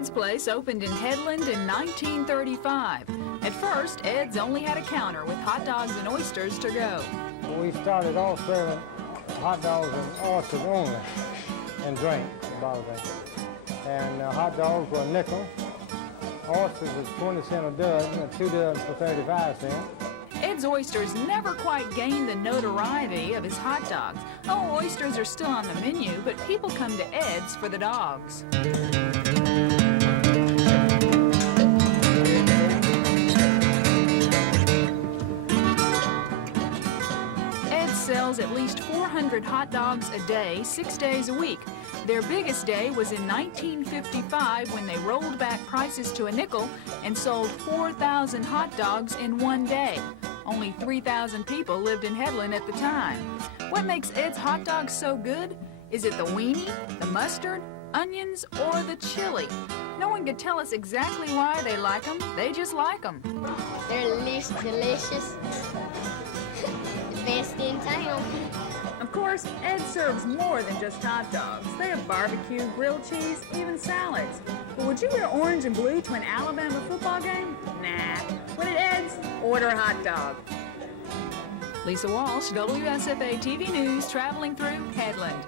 Ed's Place opened in Headland in 1935. At first, Ed's only had a counter with hot dogs and oysters to go. We started off serving hot dogs and oysters only, and drink, bottle drink. And hot dogs were a nickel. Oysters was 20 cents a dozen, and 2 dozen for 35 cents. Ed's Oysters never quite gained the notoriety of his hot dogs. Oh, oysters are still on the menu, but people come to Ed's for the dogs. Ed's sells at least 400 hot dogs a day, 6 days a week. Their biggest day was in 1955 when they rolled back prices to a nickel and sold 4,000 hot dogs in one day. Only 3,000 people lived in Headland at the time. What makes Ed's hot dogs so good? Is it the weenie, the mustard, onions, or the chili? No one could tell us exactly why they like them. They just like them. They're delicious. The best in town. Of course, Ed serves more than just hot dogs. They have barbecue, grilled cheese, even salads. But would you wear orange and blue to an Alabama football game? Nah. When at Ed's, order a hot dog. Lisa Walsh, WSFA TV News, traveling through Headland.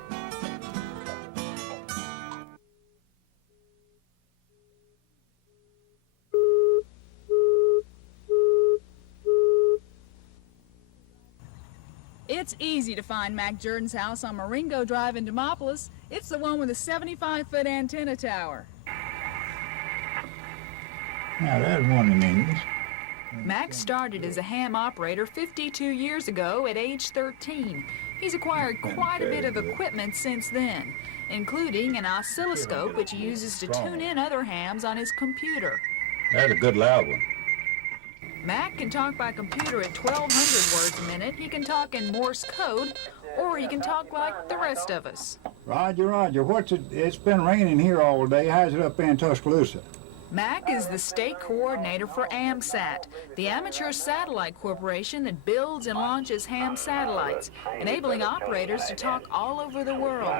It's easy to find Mac Jordan's house on Marengo Drive in Demopolis. It's the one with a 75-foot antenna tower. Now, that's one of the meanings. Mac started as a ham operator 52 years ago at age 13. He's acquired quite a bit of equipment since then, including an oscilloscope which he uses to tune in other hams on his computer. That's a good loud one. Mac can talk by computer at 1,200 words a minute. He can talk in Morse code, or he can talk like the rest of us. Roger, it's been raining here all day. How's it up there in Tuscaloosa? Mac is the state coordinator for AMSAT, the amateur satellite corporation that builds and launches ham satellites, enabling operators to talk all over the world.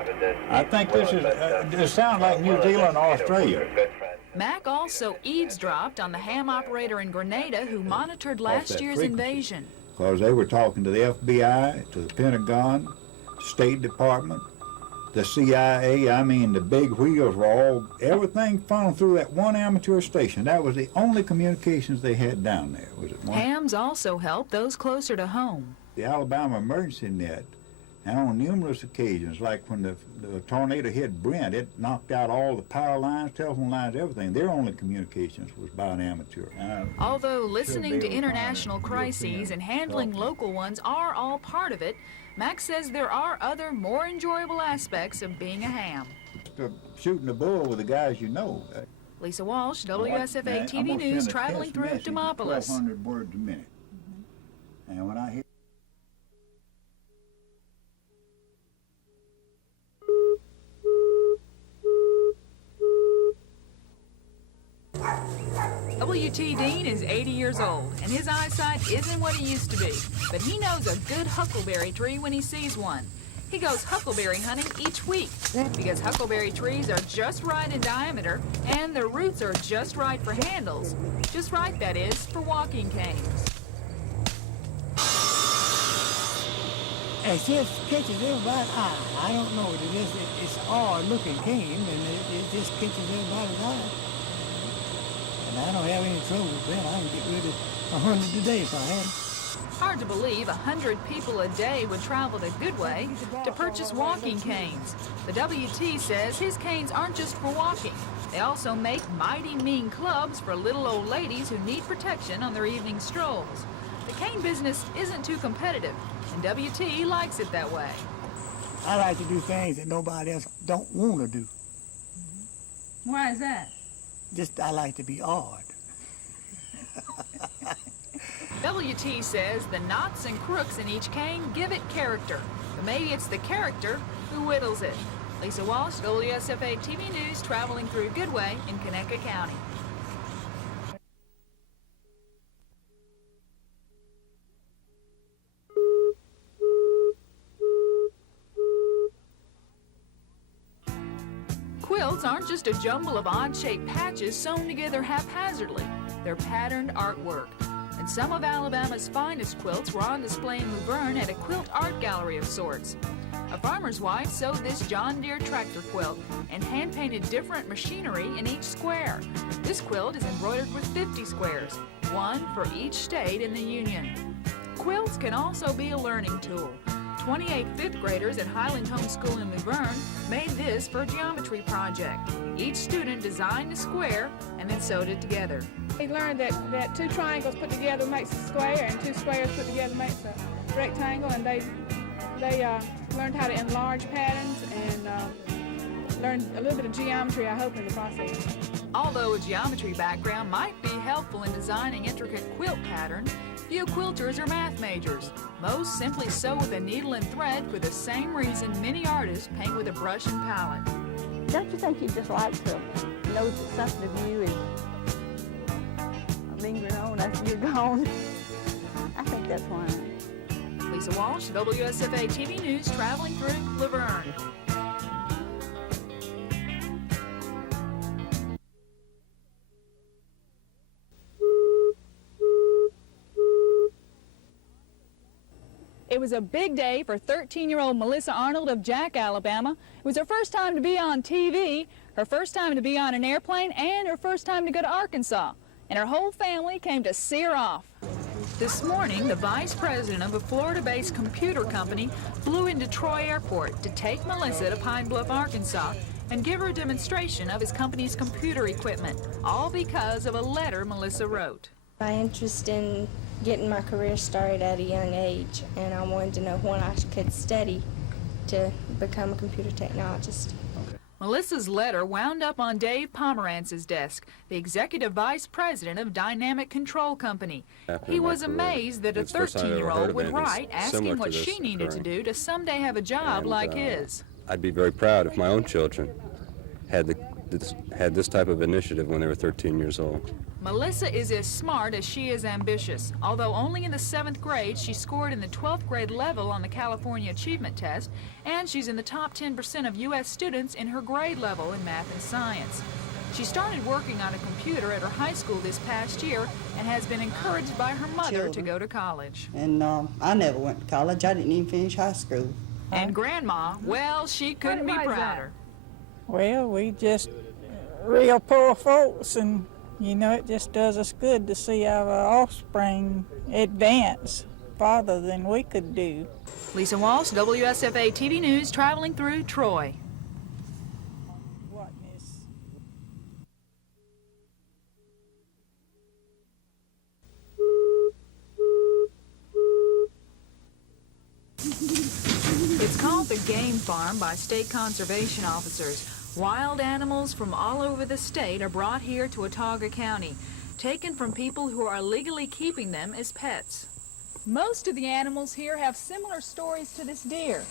I think this sounds like New Zealand or Australia. Mac also eavesdropped on the ham operator in Grenada who monitored last year's invasion. Because they were talking to the FBI, to the Pentagon, State Department, the CIA. I mean, the big wheels were everything funneled through that one amateur station. That was the only communications they had down there. Was it one? Hams also help those closer to home. The Alabama Emergency Net, and on numerous occasions, like when the tornado hit Brent, it knocked out all the power lines, telephone lines, everything. Their only communications was by an amateur. Although listening to international crises and handling local ones are all part of it, Mac says there are other, more enjoyable aspects of being a ham. Shooting the bull with the guys you know. Lisa Walsh, WSFA TV News, traveling through Demopolis. 1,200 words a minute. And when I hear W.T. Dean is 80 years old, and his eyesight isn't what it used to be, but he knows a good huckleberry tree when he sees one. He goes huckleberry hunting each week, because huckleberry trees are just right in diameter, and their roots are just right for handles. Just right, that is, for walking canes. It just catches everybody's eye. I don't know. It's an odd-looking cane, and it just catches everybody's eye. And I don't have any trouble with that. I can get rid of 100 a day if I had them. Hard to believe 100 people a day would travel to Goodway to purchase walking canes. The WT says his canes aren't just for walking. They also make mighty mean clubs for little old ladies who need protection on their evening strolls. The cane business isn't too competitive, and WT likes it that way. I like to do things that nobody else don't want to do. Why is that? Just I like to be odd. WT says the knots and crooks in each cane give it character, but maybe it's the character who whittles it. Lisa Walsh, WSFA TV News, traveling through Goodway in Conecuh County. Quilts aren't just a jumble of odd-shaped patches sewn together haphazardly. They're patterned artwork. And some of Alabama's finest quilts were on display in Luverne at a quilt art gallery of sorts. A farmer's wife sewed this John Deere tractor quilt and hand-painted different machinery in each square. This quilt is embroidered with 50 squares, one for each state in the Union. Quilts can also be a learning tool. 28 fifth graders at Highland Home School in Luverne made this for a geometry project. Each student designed a square and then sewed it together. They learned that two triangles put together makes a square and two squares put together makes a rectangle, and they learned how to enlarge patterns and learned a little bit of geometry, I hope, in the process. Although a geometry background might be helpful in designing intricate quilt patterns, few quilters are math majors. Most simply sew with a needle and thread for the same reason many artists paint with a brush and palette. Don't you think you'd just like to know that something of you is lingering on after you're gone? I think that's why. Lisa Walsh, WSFA TV News, traveling through Luverne. It was a big day for 13-year-old Melissa Arnold of Jack, Alabama. It was her first time to be on TV, her first time to be on an airplane, and her first time to go to Arkansas. And her whole family came to see her off. This morning, the vice president of a Florida-based computer company flew into Troy Airport to take Melissa to Pine Bluff, Arkansas, and give her a demonstration of his company's computer equipment, all because of a letter Melissa wrote. My interest in getting my career started at a young age, and I wanted to know when I could study to become a computer technologist. Melissa's letter wound up on Dave Pomerantz's desk, the executive vice president of Dynamic Control Company. He was amazed that a 13-year-old would write asking what she needed to do to someday have a job like his. I'd be very proud if my own children had this type of initiative when they were 13 years old. Melissa is as smart as she is ambitious. Although only in the 7th grade, she scored in the 12th grade level on the California Achievement Test, and she's in the top 10% of U.S. students in her grade level in math and science. She started working on a computer at her high school this past year and has been encouraged by her mother to go to college. And I never went to college. I didn't even finish high school. And Grandma, well, she couldn't be prouder. Well, we just real poor folks, and you know, it just does us good to see our offspring advance farther than we could do. Lisa Walsh, WSFA TV News, traveling through Troy. It's called the Game Farm by state conservation officers. Wild animals from all over the state are brought here to Watauga County, taken from people who are legally keeping them as pets. Most of the animals here have similar stories to this deer.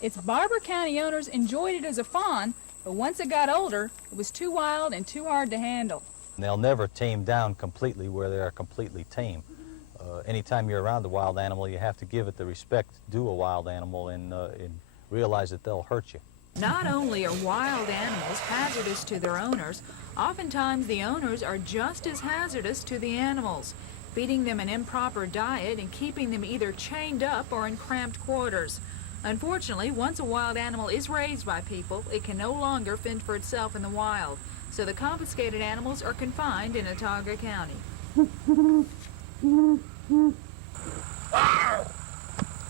Its Barber County owners enjoyed it as a fawn, but once it got older, it was too wild and too hard to handle. They'll never tame down completely where they are completely tame. Anytime you're around a wild animal, you have to give it the respect due a wild animal and realize that they'll hurt you. Not only are wild animals hazardous to their owners, oftentimes the owners are just as hazardous to the animals, feeding them an improper diet and keeping them either chained up or in cramped quarters. Unfortunately, once a wild animal is raised by people, it can no longer fend for itself in the wild, so the confiscated animals are confined in Watauga County.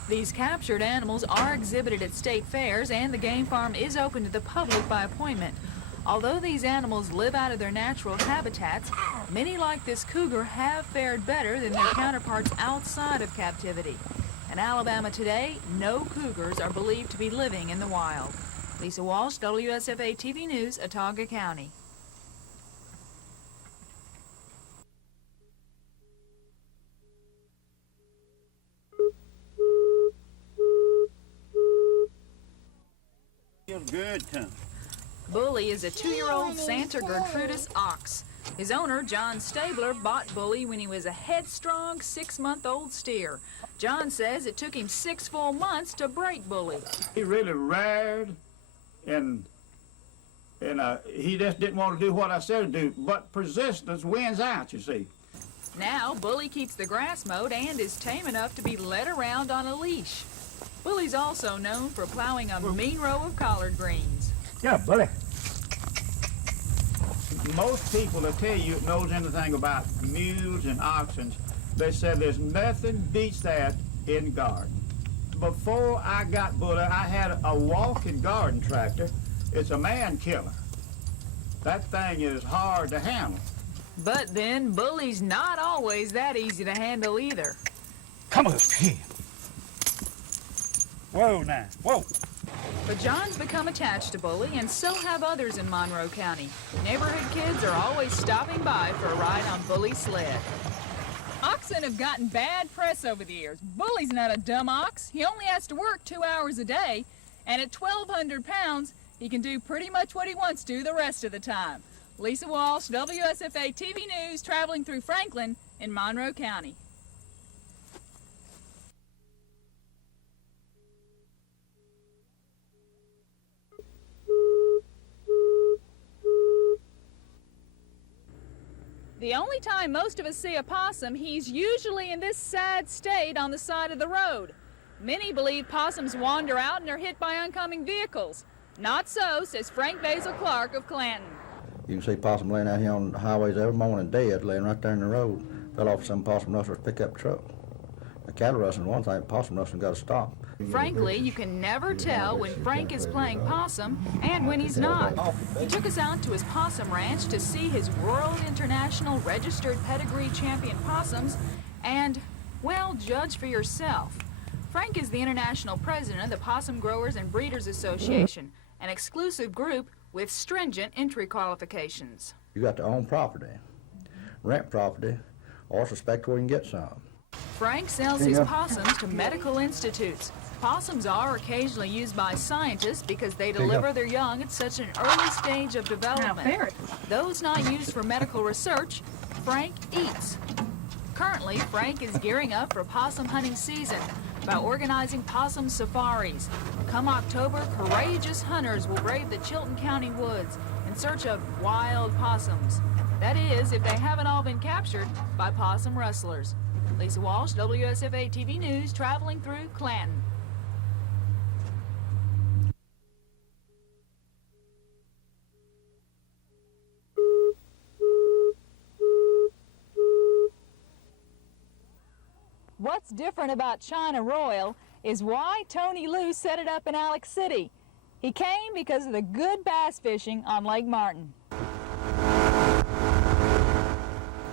These captured animals are exhibited at state fairs, and the game farm is open to the public by appointment. Although these animals live out of their natural habitats, many like this cougar have fared better than their counterparts outside of captivity. In Alabama today, no cougars are believed to be living in the wild. Lisa Walsh, WSFA TV News, Watauga County. Good time. Bully is a 2-year-old Santa Gertrudis ox. His owner, John Stabler, bought Bully when he was a headstrong 6-month-old steer. John says it took him 6 full months to break Bully. He really rared and And he just didn't want to do what I said to do. But persistence wins out, you see. Now, Bully keeps the grass mowed and is tame enough to be led around on a leash. Bully's also known for plowing a mean row of collard greens. Yeah, Bully. Most people that tell you knows anything about mules and oxen, they said there's nothing beats that in garden. Before I got Bully, I had a walking garden tractor. It's a man killer. That thing is hard to handle. But then Bully's not always that easy to handle either. Come up here. Whoa now, whoa. But John's become attached to Bully, and so have others in Monroe County. Neighborhood kids are always stopping by for a ride on Bully's sled. Oxen have gotten bad press over the years. Bully's not a dumb ox. He only has to work 2 hours a day, and at 1,200 pounds, he can do pretty much what he wants to the rest of the time. Lisa Walsh, WSFA TV News, traveling through Franklin in Monroe County. The only time most of us see a possum, he's usually in this sad state on the side of the road. Many believe possums wander out and are hit by oncoming vehicles. Not so, says Frank Basil Clark of Clanton. You can see possum laying out here on the highways every morning dead, laying right there in the road. Fell off some possum rustlers pickup truck. The cattle rustling one thing, possum rustling got to stop. Frankly, you can never tell when Frank is playing possum and when he's not. He took us out to his possum ranch to see his World International Registered Pedigree Champion possums and, well, judge for yourself. Frank is the international president of the Possum Growers and Breeders Association, an exclusive group with stringent entry qualifications. You got to own property, rent property, or suspect where you can get some. Frank sells his possums to medical institutes. Possums are occasionally used by scientists because they deliver their young at such an early stage of development. Those not used for medical research, Frank eats. Currently, Frank is gearing up for possum hunting season by organizing possum safaris. Come October, courageous hunters will brave the Chilton County woods in search of wild possums. That is, if they haven't all been captured by possum rustlers. Lisa Walsh, WSFA TV News, traveling through Clanton. What's different about China Royal is why Tony Liu set it up in Alex City. He came because of the good bass fishing on Lake Martin.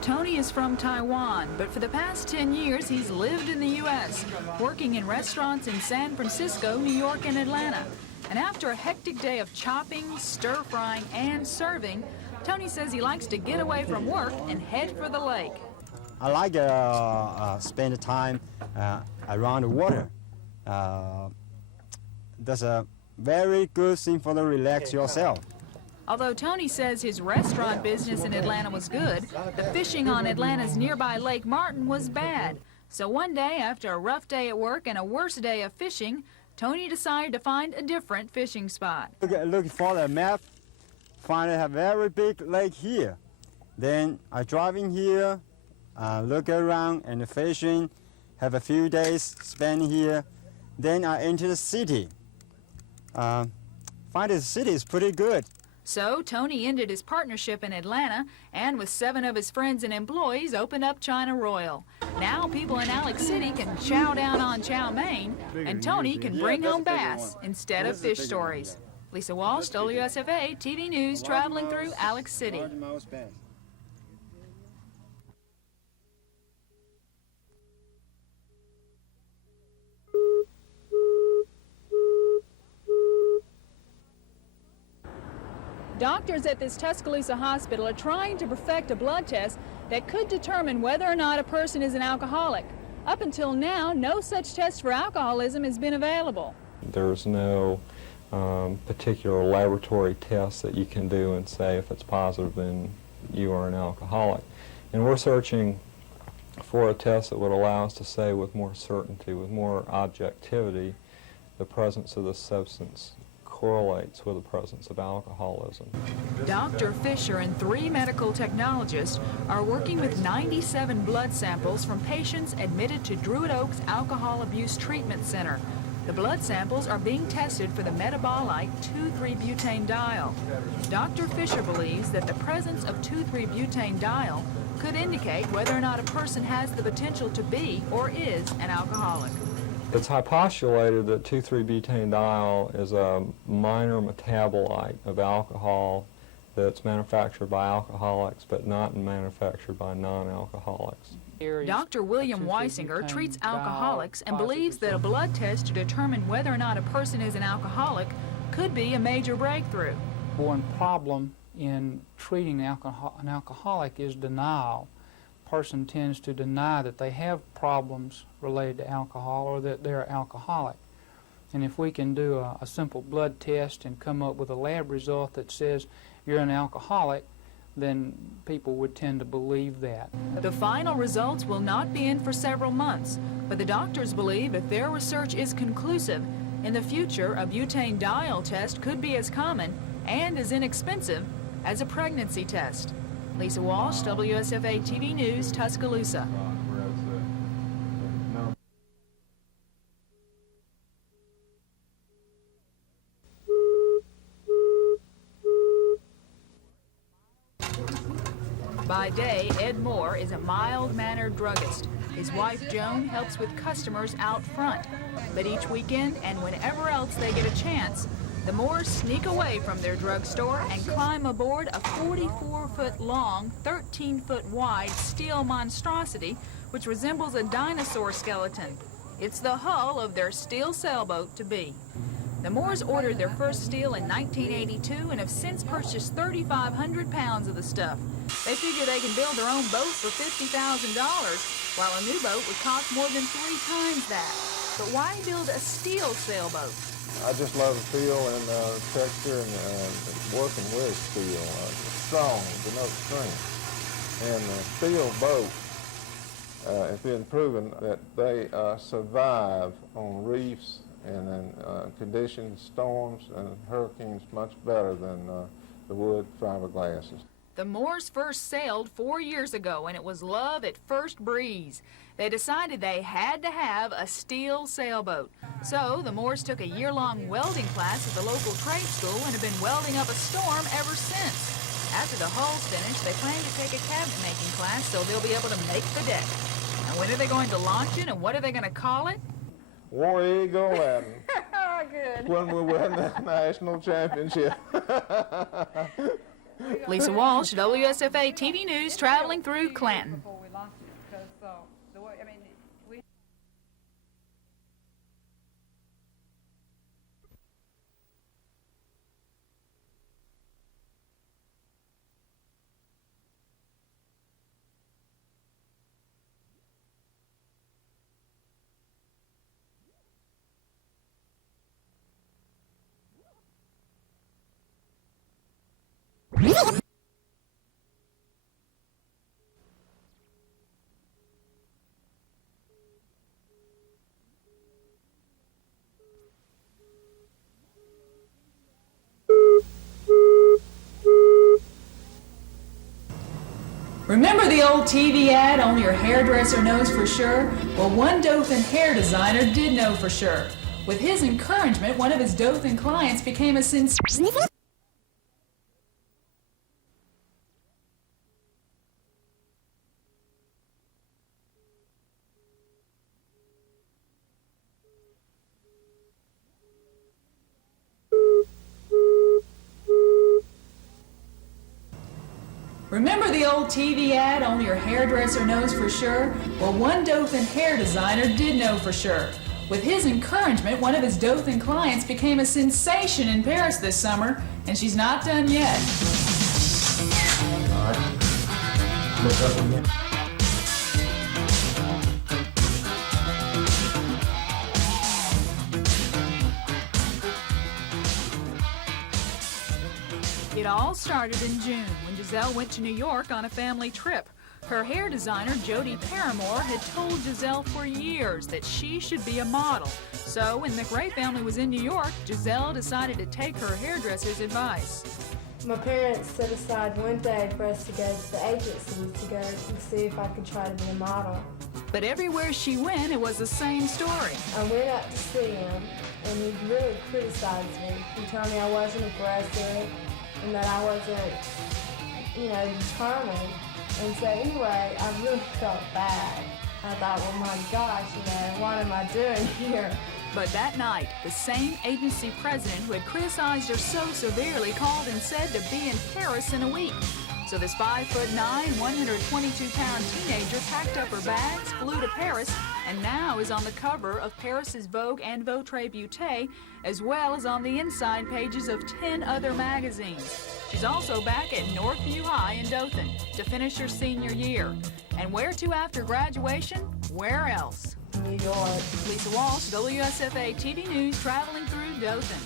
Tony is from Taiwan, but for the past 10 years he's lived in the U.S., working in restaurants in San Francisco, New York, and Atlanta. And after a hectic day of chopping, stir-frying, and serving, Tony says he likes to get away from work and head for the lake. I like spend time around the water. That's a very good thing for to relax yourself. Although Tony says his restaurant business in Atlanta was good, the fishing on Atlanta's nearby Lake Martin was bad. So one day, after a rough day at work and a worse day of fishing, Tony decided to find a different fishing spot. Looking for the map, find a very big lake here. Then I drive in here, look around and fishing, have a few days spent here. Then I enter the city. Find the city is pretty good. So Tony ended his partnership in Atlanta and with 7 of his friends and employees opened up China Royal. Now people in Alex City can chow down on chow mein and Tony can bring home bass instead of fish stories. Lisa Walsh, WSFA TV News, traveling through Alex City. Doctors at this Tuscaloosa hospital are trying to perfect a blood test that could determine whether or not a person is an alcoholic. Up until now, no such test for alcoholism has been available. There's no particular laboratory test that you can do and say if it's positive then you are an alcoholic. And we're searching for a test that would allow us to say with more certainty, with more objectivity, the presence of the substance correlates with the presence of alcoholism. Dr. Fisher and 3 medical technologists are working with 97 blood samples from patients admitted to Druid Oaks Alcohol Abuse Treatment Center. The blood samples are being tested for the metabolite 2,3-butanediol. Dr. Fisher believes that the presence of 2,3-butanediol could indicate whether or not a person has the potential to be or is an alcoholic. It's hypostulated that 2,3-butanediol is a minor metabolite of alcohol that's manufactured by alcoholics but not manufactured by non-alcoholics. Dr. William Weisinger treats alcoholics and believes that a blood test to determine whether or not a person is an alcoholic could be a major breakthrough. One problem in treating an alcoholic is denial. A person tends to deny that they have problems related to alcohol or that they're alcoholic. And if we can do a simple blood test and come up with a lab result that says you're an alcoholic, then people would tend to believe that. The final results will not be in for several months, but the doctors believe if their research is conclusive, in the future a butanediol test could be as common and as inexpensive as a pregnancy test. Lisa Walsh, WSFA TV News, Tuscaloosa. By day, Ed Moore is a mild-mannered druggist. His wife, Joan, helps with customers out front. But each weekend, and whenever else they get a chance, the Moores sneak away from their drugstore and climb aboard a 44-foot-long, 13-foot-wide steel monstrosity which resembles a dinosaur skeleton. It's the hull of their steel sailboat to be. The Moores ordered their first steel in 1982 and have since purchased 3,500 pounds of the stuff. They figure they can build their own boat for $50,000, while a new boat would cost more than 3 times that. But why build a steel sailboat? I just love the feel and texture and working with steel. It's strong, denotes strength. And the steel boats, it's been proven that they survive on reefs and in conditions, storms, and hurricanes much better than the wood fiberglasses. The Moores first sailed 4 years ago, and it was love at first breeze. They decided they had to have a steel sailboat. So the Moores took a year-long welding class at the local trade school and have been welding up a storm ever since. After the hull's finished, they plan to take a cabinet-making class so they'll be able to make the deck. And when are they going to launch it, and what are they going to call it? War Eagle, and Good. when we win the national championship. Lisa Walsh, WSFA TV News, traveling through Clanton. Remember the old TV ad, only your hairdresser knows for sure? Well, one Dothan hair designer did know for sure. With his encouragement, one of his Dothan clients became a sensation. Remember the old TV ad, only your hairdresser knows for sure? Well, one Dothan hair designer did know for sure. With his encouragement, one of his Dothan clients became a sensation in Paris this summer, and she's not done yet. All right. Look up again. It all started in June when Giselle went to New York on a family trip. Her hair designer, Jody Paramore, had told Giselle for years that she should be a model. So when the Gray family was in New York, Giselle decided to take her hairdresser's advice. My parents set aside one day for us to go to the agency to go and see if I could try to be a model. But everywhere she went, it was the same story. I went up to see him, and he really criticized me. He told me I wasn't aggressive and that I wasn't, determined. And so anyway, I really felt bad. I thought, well, my gosh, what am I doing here? But that night, the same agency president who had criticized her so severely called and said to be in Paris in a week. So this 5'9", 122-pound teenager packed up her bags, flew to Paris, and now is on the cover of Paris's Vogue and Votre Beauté, as well as on the inside pages of 10 other magazines. She's also back at Northview High in Dothan to finish her senior year. And where to after graduation? Where else? New York. Lisa Walsh, WSFA TV News, traveling through Dothan.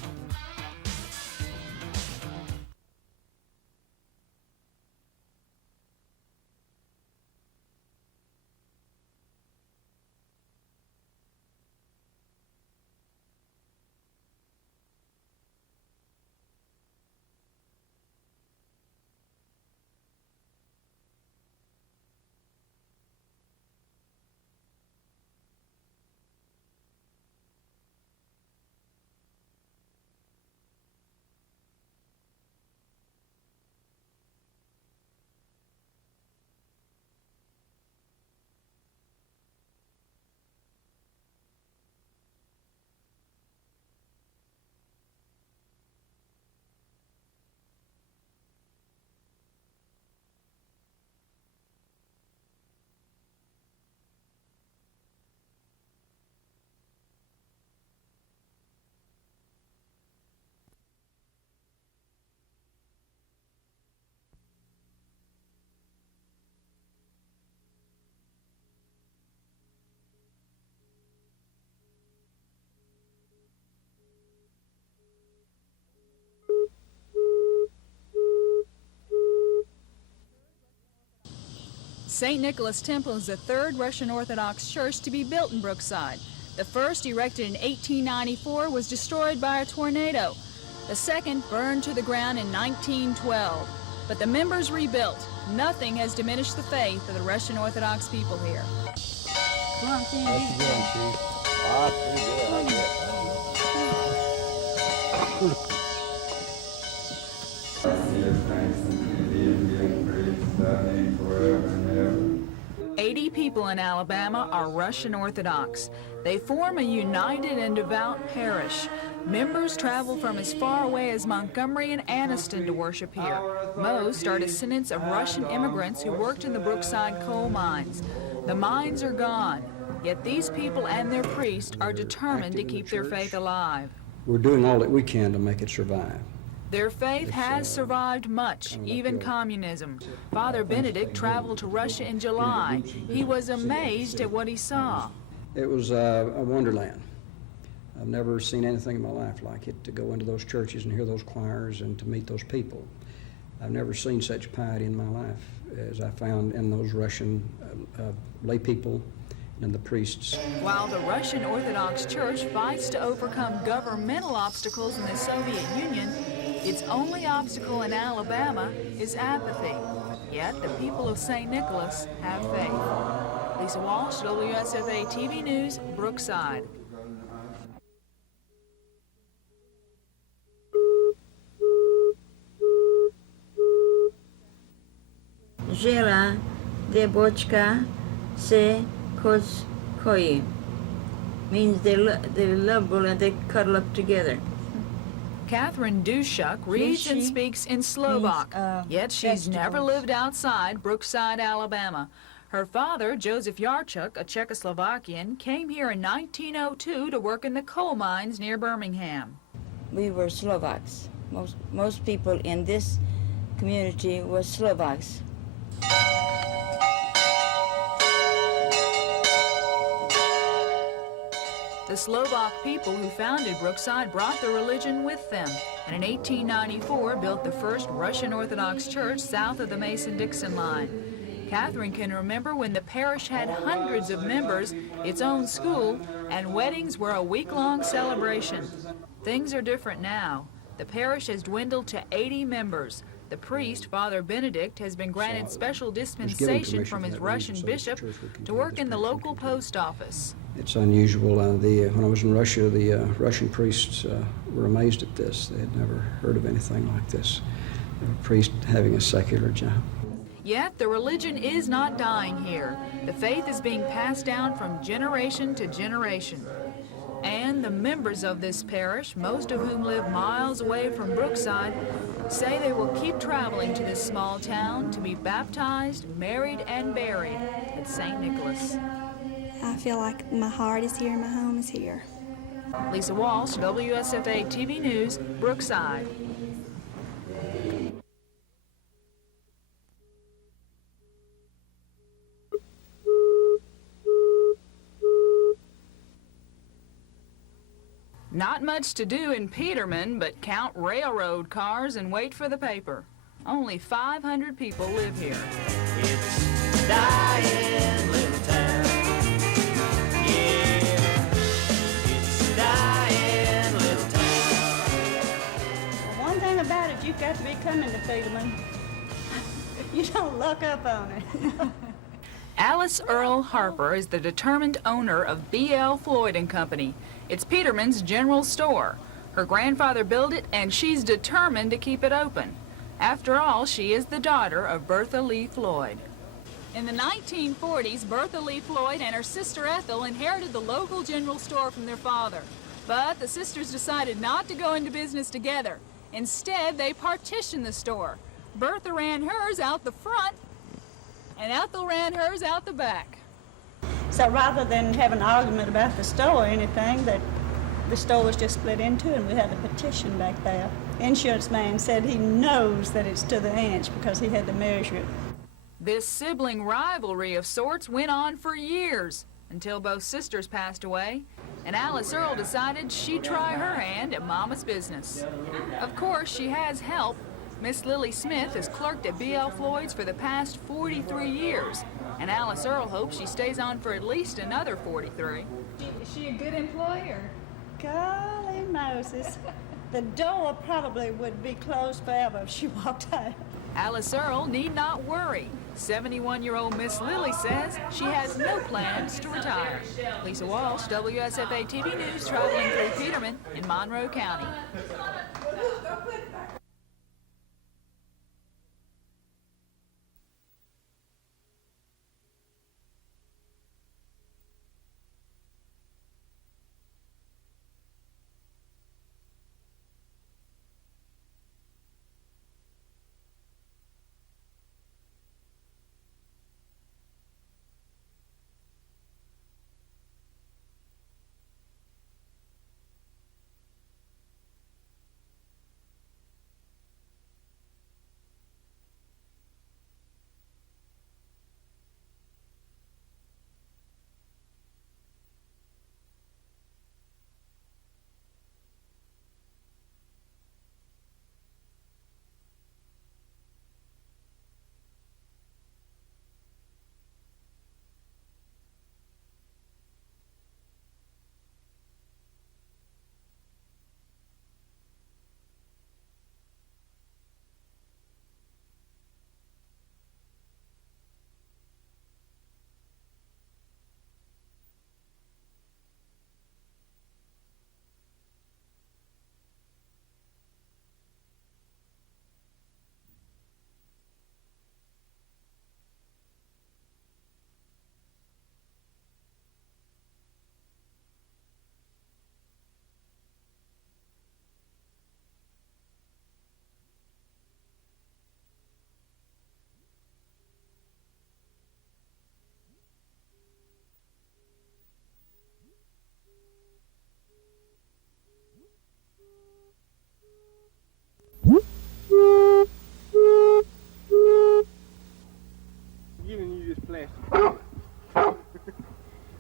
St. Nicholas Temple is the third Russian Orthodox church to be built in Brookside. The first, erected in 1894, was destroyed by a tornado. The second burned to the ground in 1912. But the members rebuilt. Nothing has diminished the faith of the Russian Orthodox people here. Come on, Sandy. That's good, Chief. Ah, pretty good, I guess. Thanks and Indian praise thy name forever and ever. 80 people in Alabama are Russian Orthodox. They form a united and devout parish. Members travel from as far away as Montgomery and Anniston to worship here. Most are descendants of Russian immigrants who worked in the Brookside coal mines. The mines are gone, yet these people and their priest are determined to keep their faith alive. We're doing all that we can to make it survive. Their faith has survived much, even communism. Father Benedict traveled to Russia in July. He was amazed at what he saw. It was a wonderland. I've never seen anything in my life like it, to go into those churches and hear those choirs and to meet those people. I've never seen such piety in my life as I found in those Russian lay people and the priests. While the Russian Orthodox Church fights to overcome governmental obstacles in the Soviet Union, its only obstacle in Alabama is apathy. Yet the people of St. Nicholas have faith. Lisa Walsh, WSFA TV News, Brookside. Žela debočka se kozkoji. Means they love and they cuddle up together. Catherine Dushuk reads and speaks in Slovak, yet she's never lived outside Brookside, Alabama. Her father, Joseph Yarchuk, a Czechoslovakian, came here in 1902 to work in the coal mines near Birmingham. We were Slovaks. Most people in this community were Slovaks. The Slovak people who founded Brookside brought the religion with them, and in 1894 built the first Russian Orthodox church south of the Mason-Dixon line. Catherine can remember when the parish had hundreds of members, its own school, and weddings were a week-long celebration. Things are different now. The parish has dwindled to 80 members. The priest, Father Benedict, has been granted special dispensation from his Russian bishop to work in the local post office. It's unusual. When I was in Russia, the Russian priests were amazed at this. They had never heard of anything like this, a priest having a secular job. Yet the religion is not dying here. The faith is being passed down from generation to generation. And the members of this parish, most of whom live miles away from Brookside, say they will keep traveling to this small town to be baptized, married, and buried at St. Nicholas. I feel like my heart is here and my home is here. Lisa Walsh, WSFA TV News, Brookside. Not much to do in Peterman but count railroad cars and wait for the paper. Only 500 people live here. It's a dying little town. Yeah, it's a dying little town. Well, one thing about it, you've got to be coming to Peterman. You don't luck up on it. Alice Earl Harper is the determined owner of B.L. Floyd & Company. It's Peterman's general store. Her grandfather built it, and she's determined to keep it open. After all, she is the daughter of Bertha Lee Floyd. In the 1940s, Bertha Lee Floyd and her sister Ethel inherited the local general store from their father. But the sisters decided not to go into business together. Instead, they partitioned the store. Bertha ran hers out the front, and Ethel ran hers out the back. So rather than have an argument about the store or anything, that the store was just split into and we had a petition back there. Insurance man said he knows that it's to the inch because he had to measure it. This sibling rivalry of sorts went on for years until both sisters passed away, and Alice Earl decided she'd try her hand at Mama's business. Of course, she has help. Miss Lily Smith has clerked at B.L. Floyd's for the past 43 years, and Alice Earl hopes she stays on for at least another 43. Is she a good employer? Golly Moses. The door probably would be closed forever if she walked out. Alice Earl need not worry. 71-year-old Miss Lily says she has no plans to retire. Lisa Walsh, WSFA TV News, traveling through Peterman in Monroe County.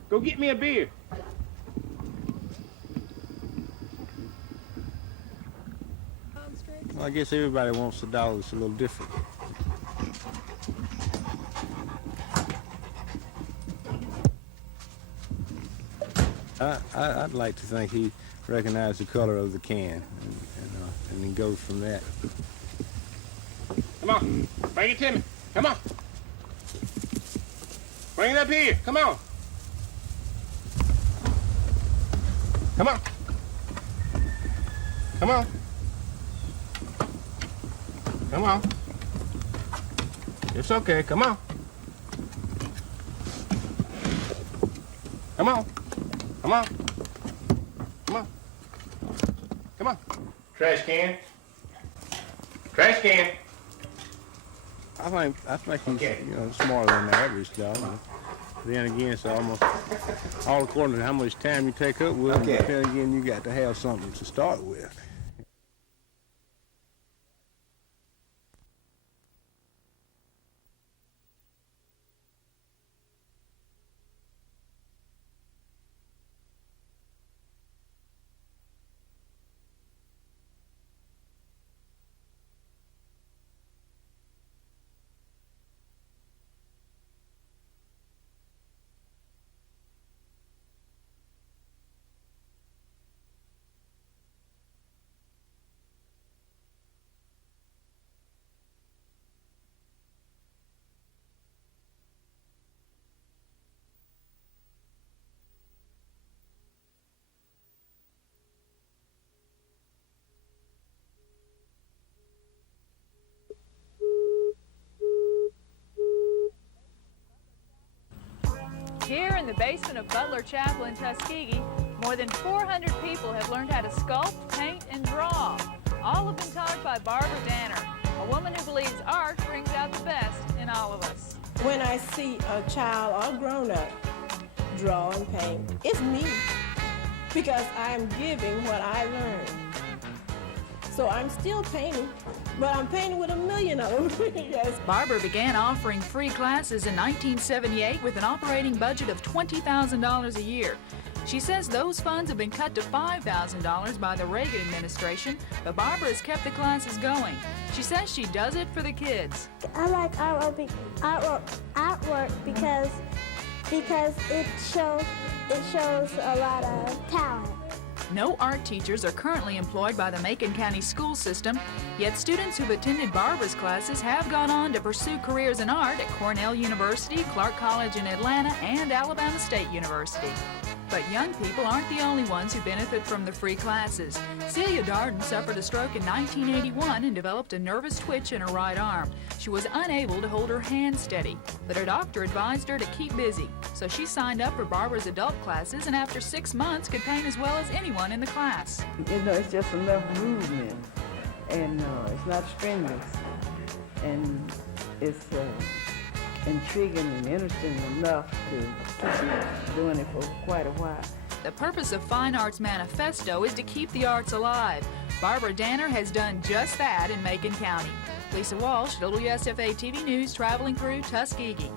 Go get me a beer. Well, I guess everybody wants a dog that's a little different. I'd like to think he recognized the color of the can, and he goes from that. Come on, bring it to me. Come on. Bring it up here. Come on. Come on. Come on. Come on. It's okay. Come on. Come on. Come on. Come on. Come on. Trash can. Trash can. I think he's smarter than the average dog. Then again, it's almost all according to how much time you take up with him. But then again, you got to have something to start with. Here in the basement of Butler Chapel in Tuskegee, more than 400 people have learned how to sculpt, paint, and draw. All have been taught by Barbara Danner, a woman who believes art brings out the best in all of us. When I see a child or grown-up draw and paint, it's me, because I'm giving what I learned. So I'm still painting, but I'm painting with a million of them. Yes. Barbara began offering free classes in 1978 with an operating budget of $20,000 a year. She says those funds have been cut to $5,000 by the Reagan administration, but Barbara has kept the classes going. She says she does it for the kids. I like artwork because it shows a lot of talent. No art teachers are currently employed by the Macon County school system, yet students who've attended Barbara's classes have gone on to pursue careers in art at Cornell University, Clark College in Atlanta, and Alabama State University. But young people aren't the only ones who benefit from the free classes. Celia Darden suffered a stroke in 1981 and developed a nervous twitch in her right arm. She was unable to hold her hand steady, but her doctor advised her to keep busy. So she signed up for Barbara's adult classes and after 6 months could paint as well as anyone in the class. You know, it's just enough movement, and it's not strenuous, and it's intriguing and interesting enough to keep doing it for quite a while. The purpose of Fine Arts Manifesto is to keep the arts alive. Barbara Danner has done just that in Macon County. Lisa Walsh, WSFA TV News, traveling through Tuskegee.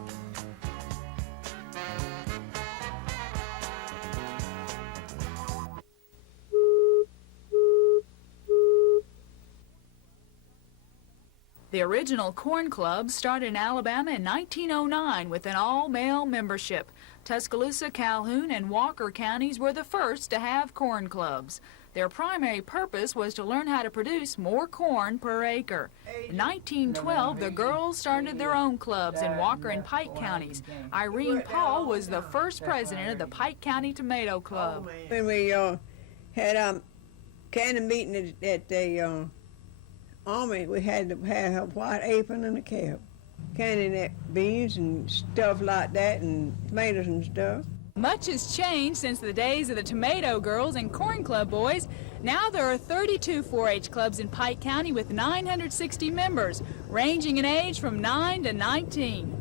The original Corn Club started in Alabama in 1909 with an all-male membership. Tuscaloosa, Calhoun, and Walker counties were the first to have corn clubs. Their primary purpose was to learn how to produce more corn per acre. In 1912, the girls started their own clubs in Walker and Pike counties. Irene Paul was the first president of the Pike County Tomato Club. When we had a canning meeting at the Army, we had to have a white apron and a cap, canning that beans and stuff like that, and tomatoes and stuff. Much has changed since the days of the Tomato Girls and Corn Club boys. Now there are 32 4-H clubs in Pike County with 960 members, ranging in age from 9 to 19.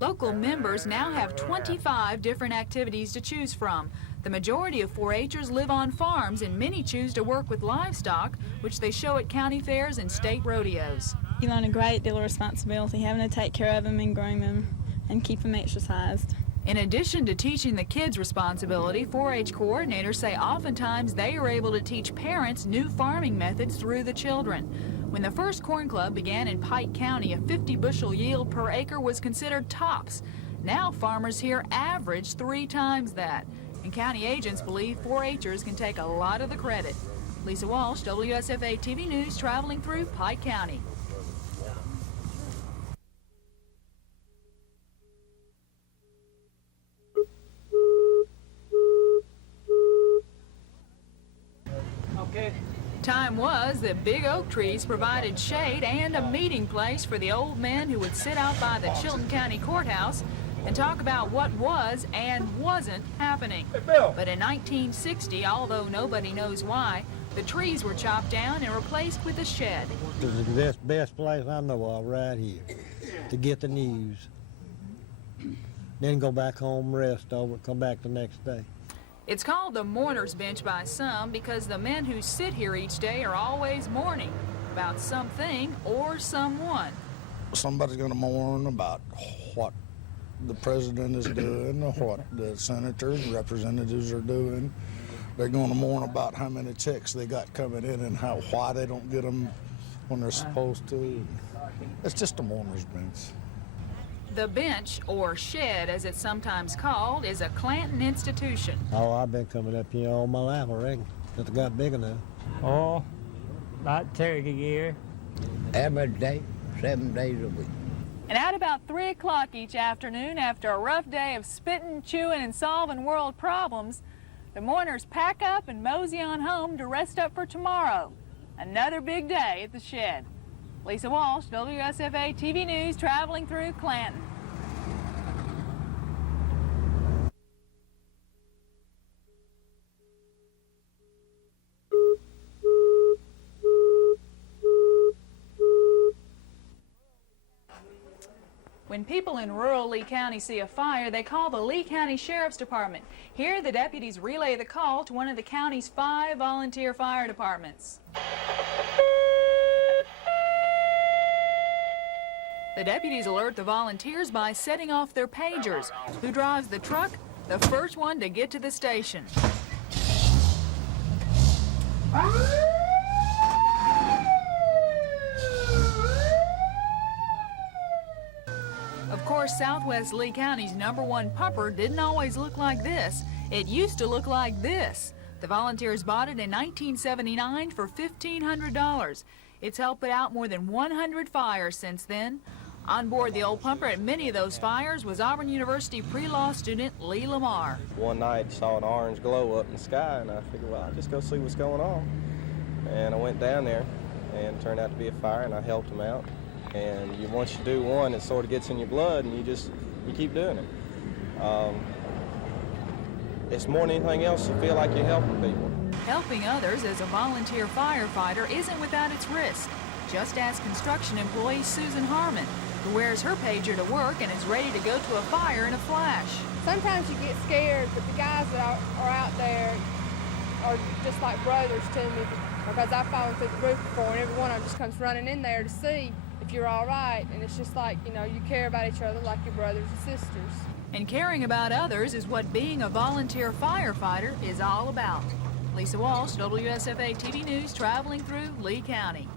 Local members now have 25 different activities to choose from. The majority of 4-H'ers live on farms, and many choose to work with livestock, which they show at county fairs and state rodeos. You learn a great deal of responsibility, having to take care of them and groom them and keep them exercised. In addition to teaching the kids responsibility, 4-H coordinators say oftentimes they are able to teach parents new farming methods through the children. When the first corn club began in Pike County, a 50-bushel yield per acre was considered tops. Now farmers here average 3 times that. And county agents believe 4-Hers can take a lot of the credit. Lisa Walsh, WSFA TV News, traveling through Pike County. Okay. Time was that big oak trees provided shade and a meeting place for the old men who would sit out by the Chilton County Courthouse and talk about what was and wasn't happening. But in 1960, although nobody knows why, the trees were chopped down and replaced with a shed. This is the best place I know of right here to get the news. Then go back home, rest over, come back the next day. It's called the mourner's bench by some because the men who sit here each day are always mourning about something or someone. Somebody's going to mourn about what the president is doing, or what the senators and representatives are doing. They're going to mourn about how many checks they got coming in and why they don't get them when they're supposed to. It's just a mourner's bench. The bench, or shed as it's sometimes called, is a Clanton institution. Oh, I've been coming up here all my life, I reckon, since I got big enough. Oh, about 30 years. Average day, 7 days a week. And at about 3 o'clock each afternoon, after a rough day of spitting, chewing, and solving world problems, the mourners pack up and mosey on home to rest up for tomorrow. Another big day at the shed. Lisa Walsh, WSFA TV News, traveling through Clanton. When people in rural Lee County see a fire, they call the Lee County Sheriff's Department. Here, the deputies relay the call to one of the county's 5 volunteer fire departments. The deputies alert the volunteers by setting off their pagers. Who drives the truck? The first one to get to the station. Of course, Southwest Lee County's #1 pumper didn't always look like this. It used to look like this. The volunteers bought it in 1979 for $1,500. It's helped put out more than 100 fires since then. On board the old pumper at many of those fires was Auburn University pre-law student Lee Lamar. One night saw an orange glow up in the sky, and I figured, well, I'll just go see what's going on. And I went down there, and it turned out to be a fire, and I helped them out. And once you do one, it sort of gets in your blood, and you keep doing it. It's more than anything else, you feel like you're helping people. Helping others as a volunteer firefighter isn't without its risk. Just ask construction employee Susan Harmon, who wears her pager to work and is ready to go to a fire in a flash. Sometimes you get scared, but the guys that are out there are just like brothers to me, because I've fallen through the roof before, and every one of them just comes running in there to see if you're all right, and it's just like, you know, you care about each other like your brothers and sisters. And caring about others is what being a volunteer firefighter is all about. Lisa Walsh, WSFA TV News, traveling through Lee County.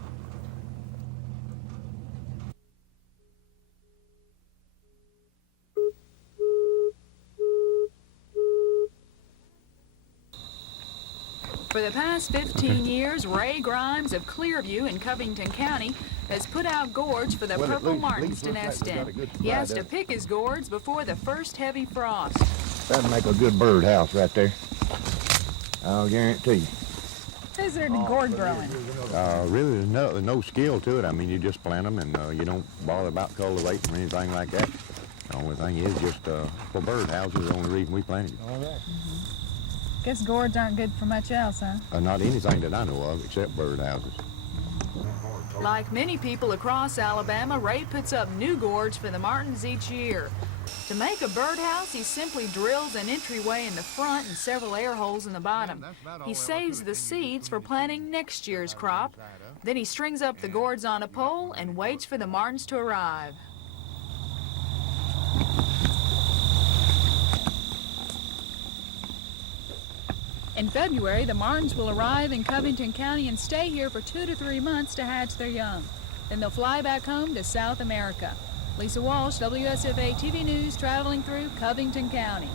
For the past 15 years, Ray Grimes of Clearview in Covington County has put out gourds for the purple martins to nest in. He has to pick his gourds before the first heavy frost. That'd make a good birdhouse right there. I'll guarantee you. Is there any gourd growing? Really, there's no skill to it. I mean, you just plant them, and you don't bother about cultivating or anything like that. The only thing is just for birdhouses is the only reason we planted it. All right. Guess gourds aren't good for much else, huh? Not anything that I know of except birdhouses. Like many people across Alabama, Ray puts up new gourds for the martins each year. To make a birdhouse, he simply drills an entryway in the front and several air holes in the bottom. He saves the seeds for planting next year's crop. Then he strings up the gourds on a pole and waits for the martins to arrive. In February, the martins will arrive in Covington County and stay here for 2 to 3 months to hatch their young. Then they'll fly back home to South America. Lisa Walsh, WSFA TV News, traveling through Covington County.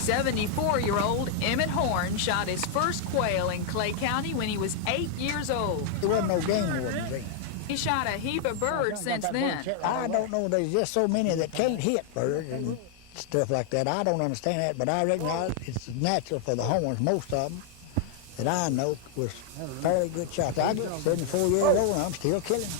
"74-year-old Emmett Horn shot his first quail in Clay County when he was 8 years old. There wasn't no game warden. He shot a heap of birds since then. I don't know. There's just so many that can't hit birds and stuff like that. I don't understand that, but I reckon it's natural for the horns. Most of them that I know was fairly good shots. I get 74 years old and I'm still killing them.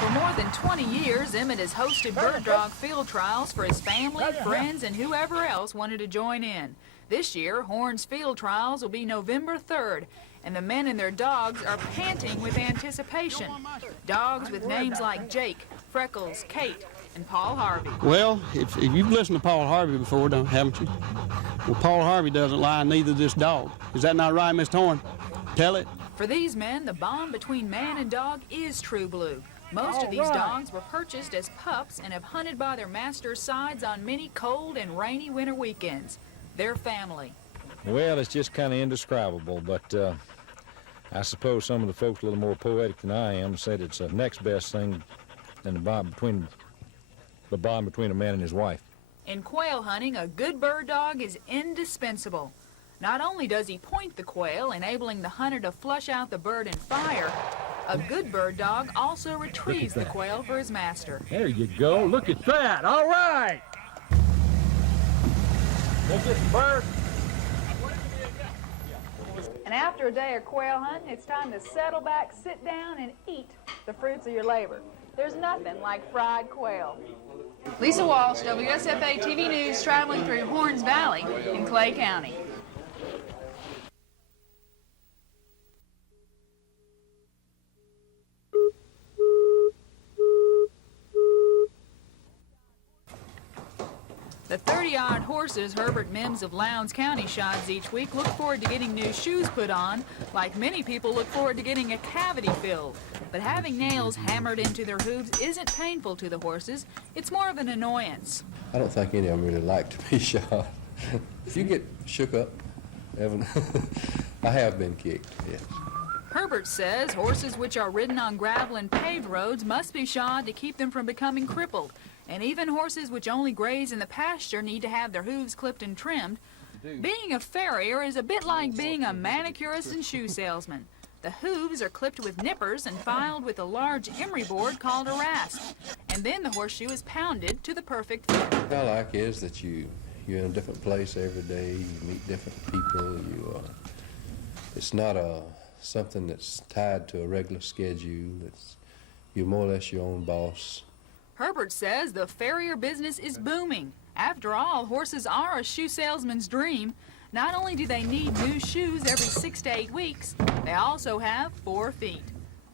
For more than 20 years, Emmett has hosted bird dog field trials for his family, friends, and whoever else wanted to join in. This year, Horn's field trials will be November 3rd, and the men and their dogs are panting with anticipation. Dogs with names like Jake, Freckles, Kate, and Paul Harvey. Well, if you've listened to Paul Harvey before, haven't you? Well, Paul Harvey doesn't lie, neither does this dog. Is that not right, Mr. Horn? Tell it. For these men, the bond between man and dog is true blue. Most of these dogs were purchased as pups and have hunted by their master's sides on many cold and rainy winter weekends. They're family. Well, it's just kind of indescribable, but I suppose some of the folks a little more poetic than I am said it's the next best thing than the bond between a man and his wife. In quail hunting, a good bird dog is indispensable. Not only does he point the quail, enabling the hunter to flush out the bird and fire, a good bird dog also retrieves the quail for his master. There you go. Look at that. All right. Look at the bird. And after a day of quail hunting, it's time to settle back, sit down, and eat the fruits of your labor. There's nothing like fried quail. Lisa Walsh, WSFA TV News, traveling through Horns Valley in Clay County. The 30-odd horses Herbert Mims of Lowndes County shods each week look forward to getting new shoes put on, like many people look forward to getting a cavity filled. But having nails hammered into their hooves isn't painful to the horses. It's more of an annoyance. I don't think any of them really like to be shot. If you get shook up, Evan, I have been kicked, yes. Herbert says horses which are ridden on gravel and paved roads must be shod to keep them from becoming crippled. And even horses which only graze in the pasture need to have their hooves clipped and trimmed. Being a farrier is a bit like being a manicurist and shoe salesman. The hooves are clipped with nippers and filed with a large emery board called a rasp. And then the horseshoe is pounded to the perfect fit. What I like is that you're in a different place every day, you meet different people, it's not something that's tied to a regular schedule. You're more or less your own boss. Herbert says the farrier business is booming. After all, horses are a shoe salesman's dream. Not only do they need new shoes every 6 to 8 weeks, they also have 4 feet.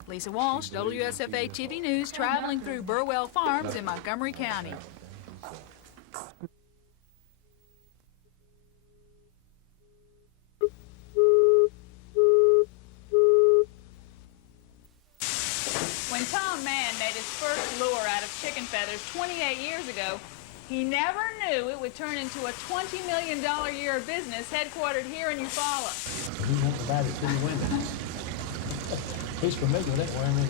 Lisa Walsh, WSFA TV News, traveling through Burwell Farms in Montgomery County. When Tom Mann made his first lure out of chicken feathers 28 years ago, he never knew it would turn into a $20 million a year business headquartered here in Eufaula. He's familiar with that worm.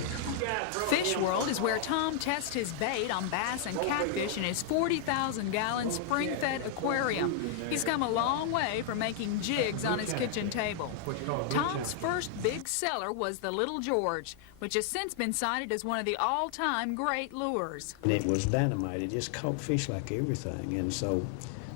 Fish World is where Tom tests his bait on bass and catfish in his 40,000-gallon spring-fed aquarium. He's come a long way from making jigs on his kitchen table. Tom's first big seller was the Little George, which has since been cited as one of the all-time great lures. And it was dynamite. It just caught fish like everything, and so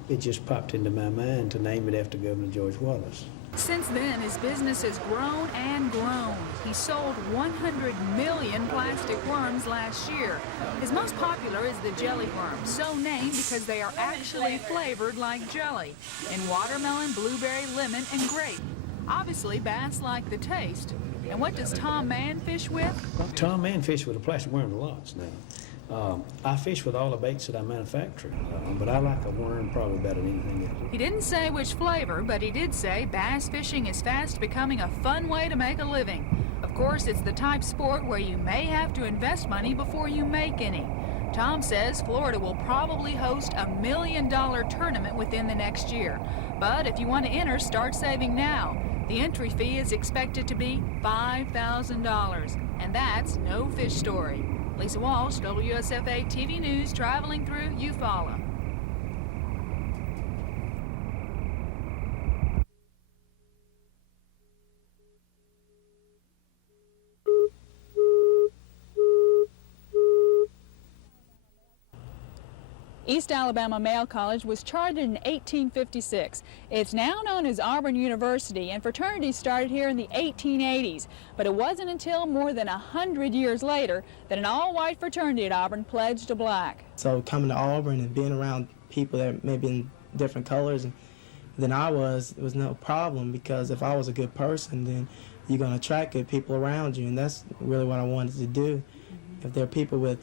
it just popped into my mind to name it after Governor George Wallace. Since then, his business has grown and grown. He sold 100 million plastic worms last year. His most popular is the jelly worm, so named because they are actually flavored like jelly in watermelon, blueberry, lemon, and grape. Obviously, bass like the taste. And what does Tom Mann fish with? Tom Mann fish with a plastic worm lots now. I fish with all the baits that I manufacture, but I like a worm probably better than anything else. He didn't say which flavor, but he did say bass fishing is fast becoming a fun way to make a living. Of course, it's the type sport where you may have to invest money before you make any. Tom says Florida will probably host a $1 million tournament within the next year. But if you want to enter, start saving now. The entry fee is expected to be $5,000. And that's no fish story. Lisa Walsh, WSFA TV News, traveling through Eufaula. East Alabama Male College was chartered in 1856. It's now known as Auburn University, and fraternities started here in the 1880s. But it wasn't until more than 100 years later that an all-white fraternity at Auburn pledged to black. So coming to Auburn and being around people that may be in different colors than I was, it was no problem, because if I was a good person, then you're going to attract good people around you, and that's really what I wanted to do. If there are people with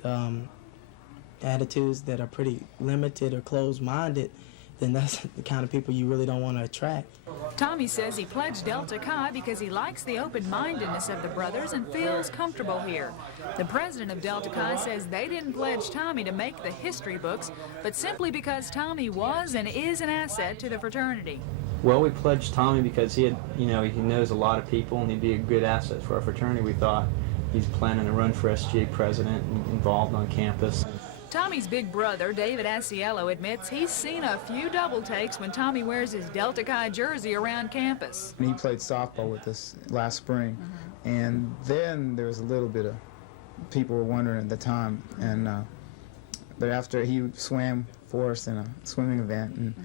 attitudes that are pretty limited or closed-minded, then that's the kind of people you really don't want to attract. Tommy says he pledged Delta Chi because he likes the open-mindedness of the brothers and feels comfortable here. The president of Delta Chi says they didn't pledge Tommy to make the history books, but simply because Tommy was and is an asset to the fraternity. Well, we pledged Tommy because he knows a lot of people and he'd be a good asset for our fraternity. We thought he's planning to run for SGA president and involved on campus. Tommy's big brother, David Asiello, admits he's seen a few double takes when Tommy wears his Delta Chi jersey around campus. He played softball with us last spring, and then there was a little bit of people were wondering at the time, and but after he swam for us in a swimming event,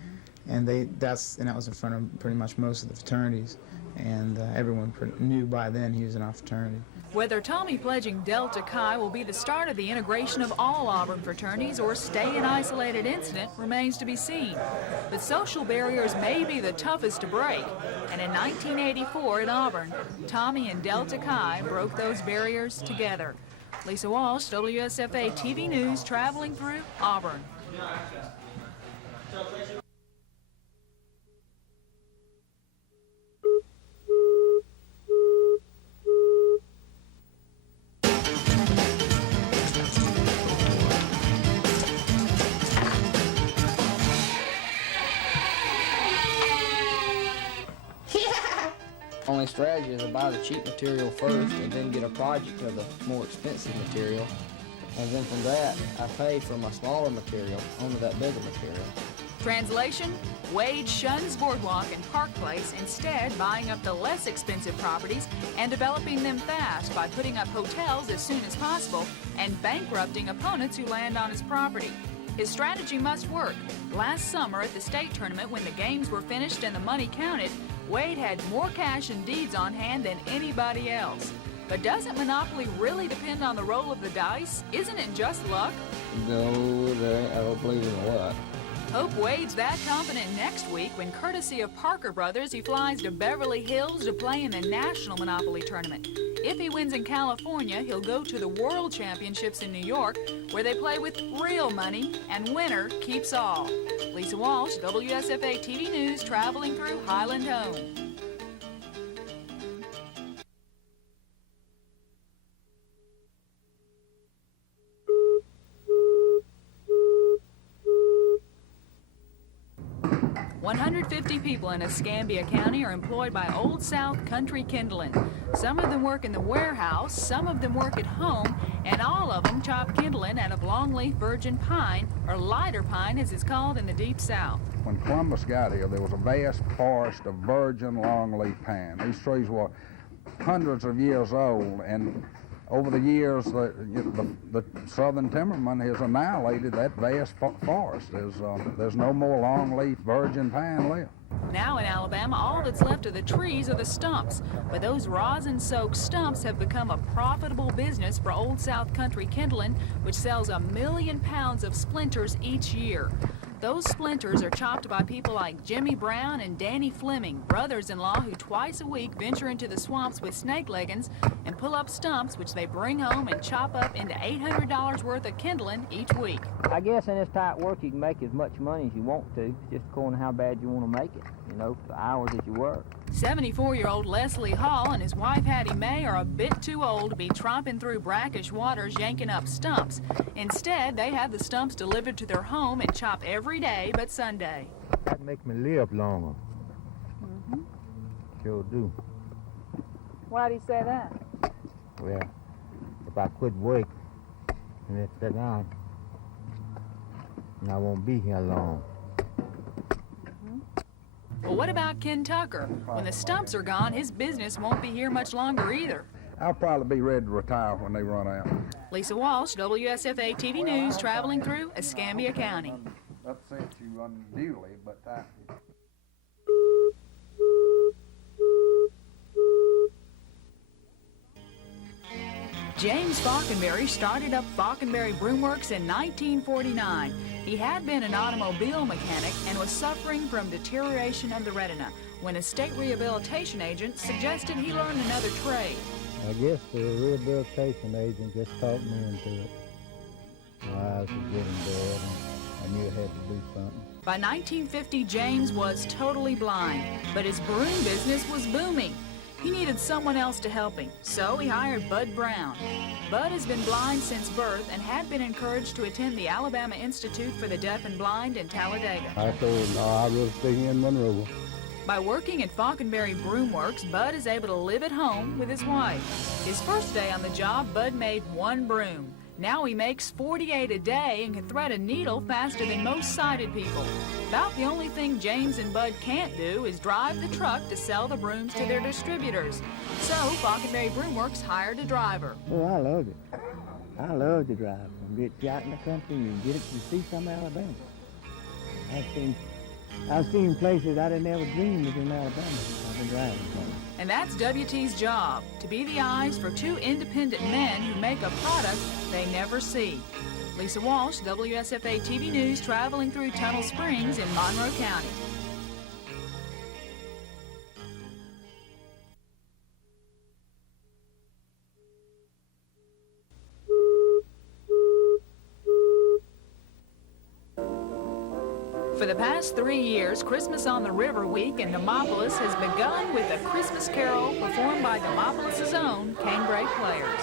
and that was in front of pretty much most of the fraternities, and everyone knew by then he was in our fraternity. Whether Tommy pledging Delta Chi will be the start of the integration of all Auburn fraternities or stay an isolated incident remains to be seen. But social barriers may be the toughest to break. And in 1984 at Auburn, Tommy and Delta Chi broke those barriers together. Lisa Walsh, WSFA TV News, traveling through Auburn. '" Only strategy is to buy the cheap material first and then get a project of the more expensive material. And then from that, I pay for my smaller material onto that bigger material. Translation, Wade shuns Boardwalk and Park Place, instead buying up the less expensive properties and developing them fast by putting up hotels as soon as possible and bankrupting opponents who land on his property. His strategy must work. Last summer at the state tournament, when the games were finished and the money counted, Wade had more cash and deeds on hand than anybody else. But doesn't Monopoly really depend on the roll of the dice? Isn't it just luck? No, I don't believe in luck. Hope Wade's that confident next week when, courtesy of Parker Brothers, he flies to Beverly Hills to play in the National Monopoly Tournament. If he wins in California, he'll go to the World Championships in New York, where they play with real money, and winner keeps all. Lisa Walsh, WSFA TV News, traveling through Highland Home. $150 people in Escambia County are employed by Old South Country Kindling. Some of them work in the warehouse, some of them work at home, and all of them chop kindling out of longleaf virgin pine, or lighter pine as it's called in the Deep South. When Columbus got here, there was a vast forest of virgin longleaf pine. These trees were hundreds of years old, and over the years, the southern timberman has annihilated that vast forest. There's no more longleaf virgin pine left. Now in Alabama, all that's left of the trees are the stumps. But those rosin-soaked stumps have become a profitable business for Old South Country Kindling, which sells 1 million pounds of splinters each year. Those splinters are chopped by people like Jimmy Brown and Danny Fleming, brothers-in-law who twice a week venture into the swamps with snake leggings and pull up stumps which they bring home and chop up into $800 worth of kindling each week. I guess in this type work you can make as much money as you want to, just according to how bad you want to make it, you know, the hours that you work. 74-year-old Leslie Hall and his wife Hattie Mae are a bit too old to be tromping through brackish waters yanking up stumps. Instead, they have the stumps delivered to their home and chop every day but Sunday. That make me live longer. Sure do. Why do you say that? Well, if I quit work and it's sit down, I won't be here long. Well, what about Ken Tucker? When the stumps are gone, his business won't be here much longer either. I'll probably be ready to retire when they run out. Lisa Walsh, WSFA TV News, traveling through Escambia County. Upset you unduly, but James Falconberry started up Falconberry Broomworks in 1949. He had been an automobile mechanic and was suffering from deterioration of the retina when a state rehabilitation agent suggested he learn another trade. I guess the rehabilitation agent just talked me into it. My eyes were getting bad, and I knew I had to do something. By 1950, James was totally blind, but his broom business was booming. He needed someone else to help him, so he hired Bud Brown. Bud has been blind since birth and had been encouraged to attend the Alabama Institute for the Deaf and Blind in Talladega. I told him, no, I'd rather stay here in Monroe. By working at Falconberry Broomworks, Bud is able to live at home with his wife. His first day on the job, Bud made one broom. Now he makes 48 a day and can thread a needle faster than most sighted people. About the only thing James and Bud can't do is drive the truck to sell the brooms to their distributors. So Falconberry Broomworks hired a driver. Oh, I loved it. I love to drive. You get out in the country and you see some Alabama. I've seen places I didn't ever dream was in Alabama. I've been driving for. And that's WT's job, to be the eyes for two independent men who make a product they never see. Lisa Walsh, WSFA TV News, traveling through Tunnel Springs in Monroe County. For the past 3 years, Christmas on the River Week in Demopolis has begun with a Christmas carol performed by Demopolis' own canebrake players.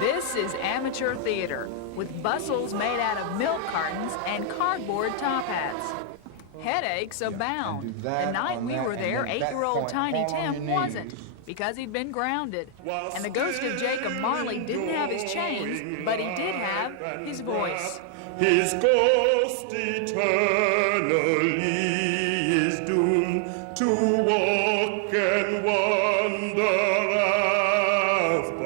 This is amateur theater, with bustles made out of milk cartons and cardboard top hats. Headaches abound. The night we were there, 8-year-old Tiny Tim wasn't, because he'd been grounded. And the ghost of Jacob Marley didn't have his chains, but he did have his voice. His ghost eternally is doomed to walk and wander after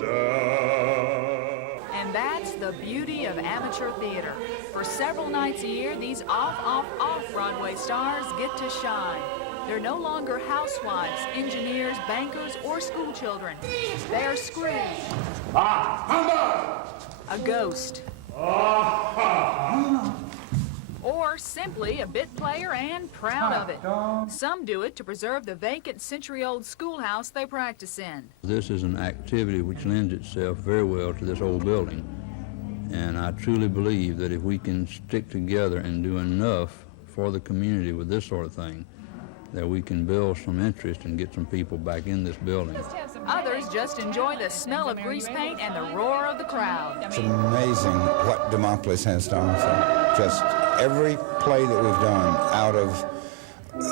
death. And that's the beauty of amateur theater. For several nights a year, these off-Broadway stars get to shine. They're no longer housewives, engineers, bankers, or school children. They're Scrooge. A ghost. Or simply a bit player and proud of it. Some do it to preserve the vacant century-old schoolhouse they practice in. This is an activity which lends itself very well to this old building. And I truly believe that if we can stick together and do enough for the community with this sort of thing, that we can build some interest and get some people back in this building. Others just enjoy the smell of grease paint and the roar of the crowd. It's amazing what Demopolis has to offer. Just every play that we've done, out of,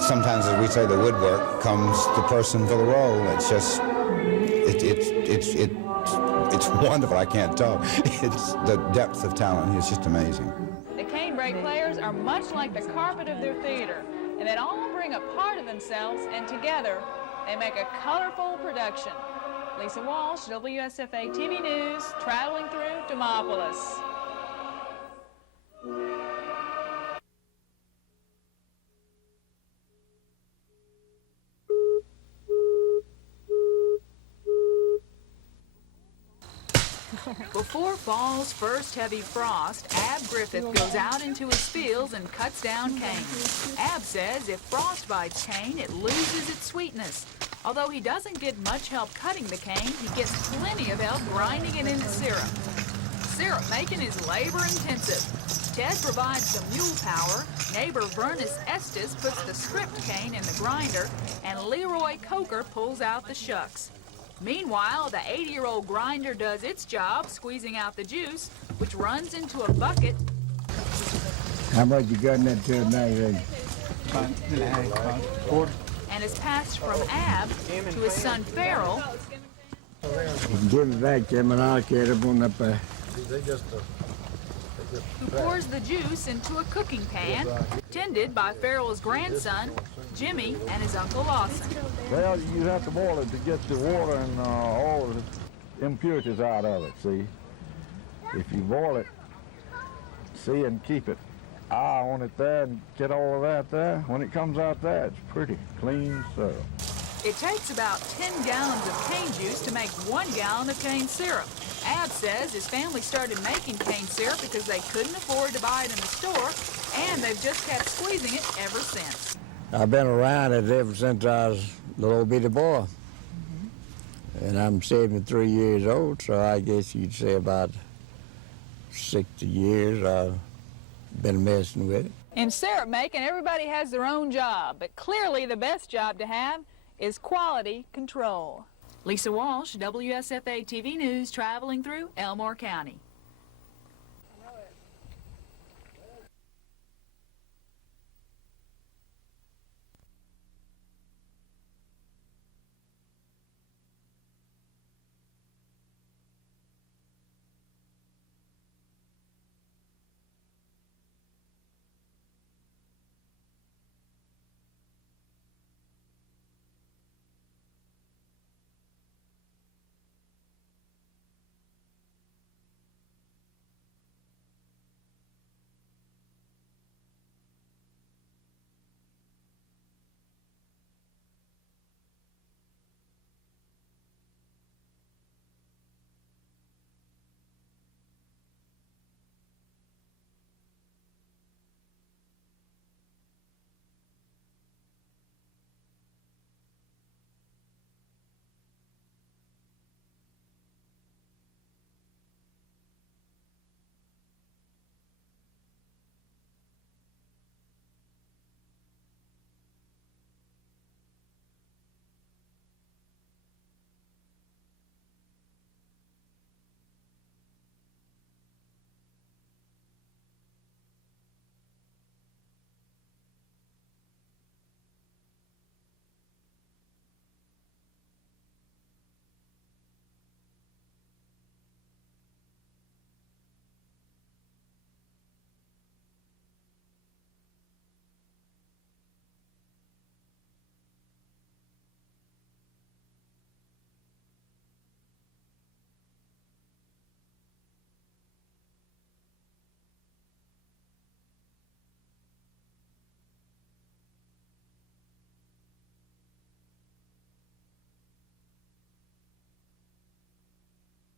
sometimes as we say, the woodwork, comes the person for the role. It's just, it's wonderful. I can't talk. It's the depth of talent. It's just amazing. The canebrake players are much like the carpet of their theater, and they all bring a part of themselves, and together they make a colorful production. Lisa Walsh, WSFA TV News, traveling through Demopolis. Before fall's first heavy frost, Ab Griffith goes out into his fields and cuts down cane. Ab says if frost bites cane, it loses its sweetness. Although he doesn't get much help cutting the cane, he gets plenty of help grinding it into syrup. Syrup making is labor-intensive. Ted provides some mule power, neighbor Vernis Estes puts the script cane in the grinder, and Leroy Coker pulls out the shucks. Meanwhile, the 80-year-old grinder does its job, squeezing out the juice, which runs into a bucket. How much you got in that till now, Ray? And is passed from Ab to his son Farrell. Give it back to him and I'll carry it on up there. Who pours the juice into a cooking pan, tended by Farrell's grandson, Jimmy, and his Uncle Lawson. Well, you have to boil it to get the water and all the impurities out of it, see? If you boil it, see, and keep it eye on it there and get all of that there, when it comes out there, it's pretty clean syrup. It takes about 10 gallons of cane juice to make 1 gallon of cane syrup. Ab says his family started making cane syrup because they couldn't afford to buy it in the store, and they've just kept squeezing it ever since. I've been around it ever since I was a little bitty boy. And I'm 73 years old, so I guess you'd say about 60 years I've been messing with it. In syrup making, everybody has their own job, but clearly the best job to have is quality control. Lisa Walsh, WSFA TV News, traveling through Elmore County.